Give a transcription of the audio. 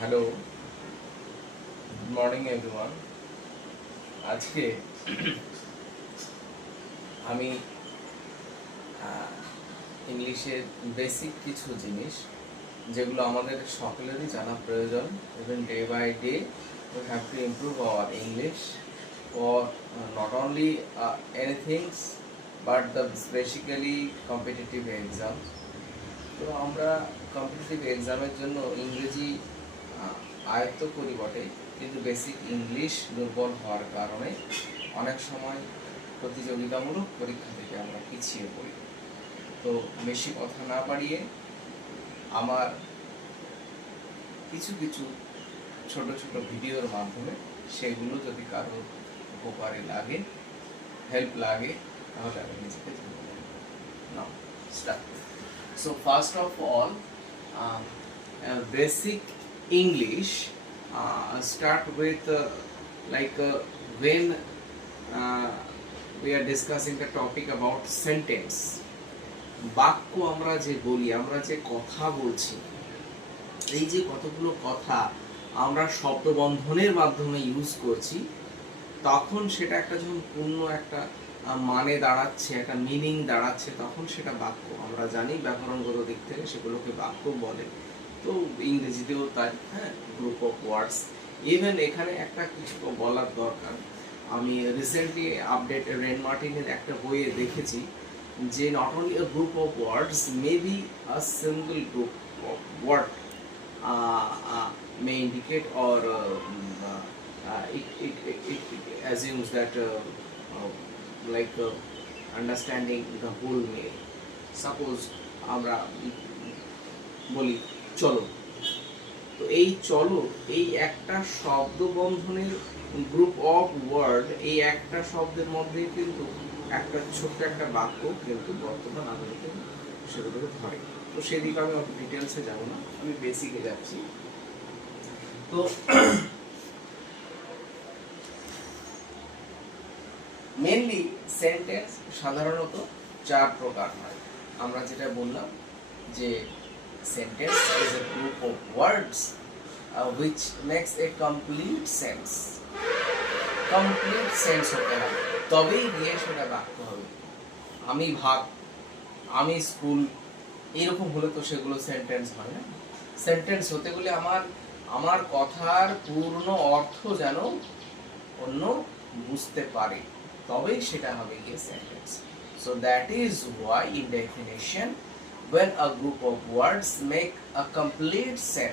Hello, good morning everyone. আজকে আমি ইংলিশের বেসিক কিছু জিনিস যেগুলো আমাদের সকলেরই জানা প্রয়োজন। Even day by day we have to improve our English for not only anythings but the basically competitive exam. তো আমরা কম্পিটিটিভ এক্সামের জন্য ইংরেজি আয়ত্ত করি বটে, কিন্তু বেসিক ইংলিশ দুর্বল হওয়ার কারণে অনেক সময় প্রতিযোগিতামূলক পরীক্ষা থেকে আমরা পিছিয়ে পড়ি। তো বেশি কথা না বাড়িয়ে আমার কিছু কিছু ছোট ছোট ভিডিওর মাধ্যমে সেগুলো যদি কারো উপকারে লাগে, হেল্প লাগে, তাহলে আমি নিজেকে ধরে নেব। নাও start. So first of all, basic English start with when uh, we are discussing the topic about sentence. বাক্য আমরা যে বলি, আমরা যে কথা বলছি, এই যে কতগুলো কথা আমরা শব্দবন্ধনের মাধ্যমে ইউজ করছি, তখন সেটা একটা যখন পূর্ণ একটা মানে দাঁড়াচ্ছে, একটা মিনিং দাঁড়াচ্ছে, তখন সেটা বাক্য। আমরা জানি ব্যাকরণগত দিক থেকে সেগুলোকে বাক্য বলে। তো ইংরেজিতেও তাই, হ্যাঁ, গ্রুপ অফ ওয়ার্ডস। ইভেন এখানে একটা কিছু বলার দরকার। আমি রিসেন্টলি আপডেট রেন মার্টিনের একটা বইয়ে দেখেছি যে not only a group of words, maybe a single group of word may indicate or it assumes that understanding the whole meaning. Suppose আমরা বলি চলো, তো এই চলো, এই একটা শব্দ বন্ধনের গ্রুপ অফ ওয়ার্ড, এই একটা শব্দের মধ্যে কিন্তু একটা ছোট্ট একটা বাক্য কিন্তু বর্তমান আধুনিকে সেগুলোকে ধরে। তো সেদিকে আমি অত ডিটেলসে যাব না, আমি বেসিকে যাচ্ছি। তো মেনলি সেন্টেন্স সাধারণত চার প্রকার হয়। আমরা যেটা বললাম যে sentence is a group of words which makes a complete sense. Complete sense হতে হবে, তবেই গিয়ে সেটা বাক্য হবে। আমি ভাত, আমি স্কুল, এরকম হলে তো সেগুলো সেন্টেন্স হয় না। সেন্টেন্স হতে গেলে আমার কথার পূর্ণ অর্থ যেন অন্য বুঝতে পারে, তবেই সেটা হবে গিয়ে sentence. So that is why in definition, when a group of words make a complete sentence,